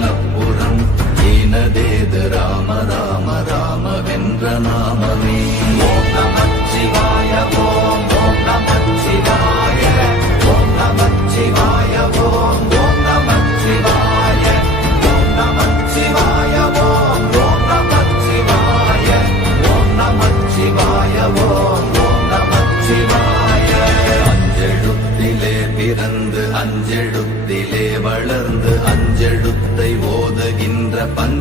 love.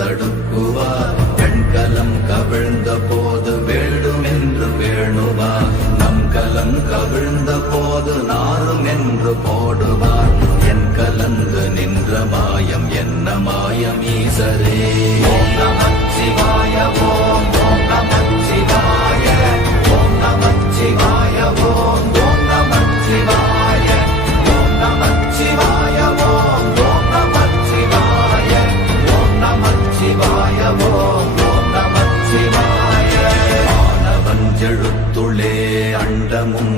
തടം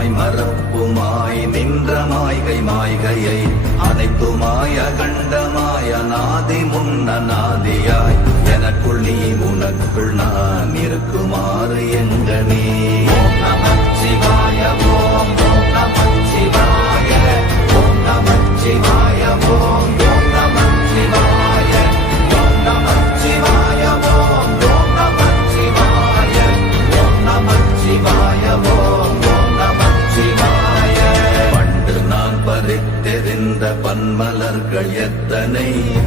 மாய் மறப்புமாய் நின்ற மாய்கை மாய்கையை அனைத்துமாய் அகண்டமாய் அநாதி முன்னநாதியாய் எனக்குள் நீ உனக்குள் நான் இருக்குமாறு எங்க நீ? ஓம்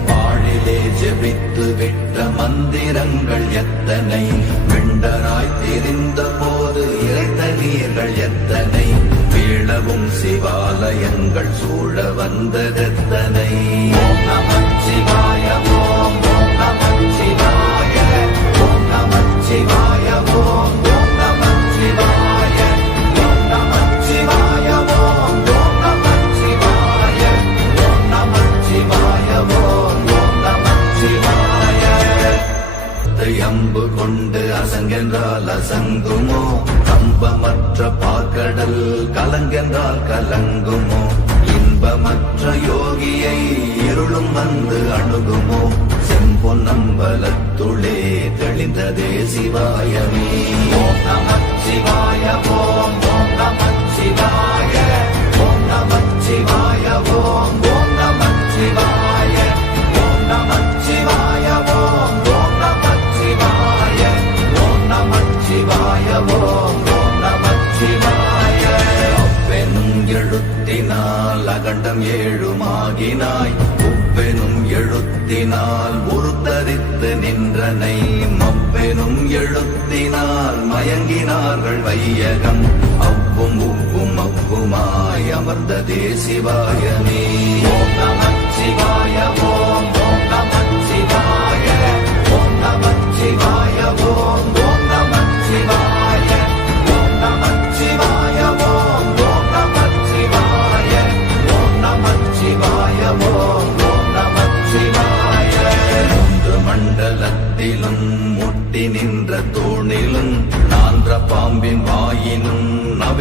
பாழிலே ஜெபித்து விட்ட மந்திரங்கள் எத்தனை? வெண்டராய் தெரிந்த போது இறைத்த நீர்கள் எத்தனை? வீழவும் சிவாலயங்கள் சூழ வந்ததெத்தனை? நமக்கு அம்பு கொண்டு அசங்கென்றால் அசங்குமோ? கம்பமற்ற பாக்கடல் கலங்கென்றால் கலங்குமோ? இன்பமற்ற யோகியை இருளும் வந்து அணுகுமோ? செம்பொன்னம்பலத்துளே தெளிந்ததே சிவாயமே. ஓம் நமச்சிவாய ஓம் ஓம் நமச்சிவாய ஓம் நமச்சிவாய ஓம் ஓம் நமச்சிவாய எழுத்தினால் உருத்தரித்து நின்றனை மப்பெனும் எழுத்தினால் மயங்கினார்கள் வையகம். அவ்வும் உப்பும் அப்புமாய் அமர்ந்த சிவாயமே. ஓம்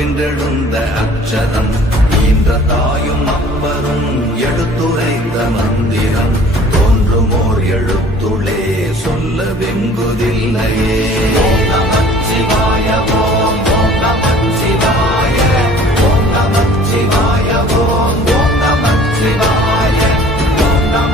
நவின்றெழுந்த அச்சரம் ஈன்ற தாயும் அப்பரும் எடுத்துரைத்த மந்திரம் தோன்றுமோர் எழுத்துளே சொல்ல வெங்குதில்லையே.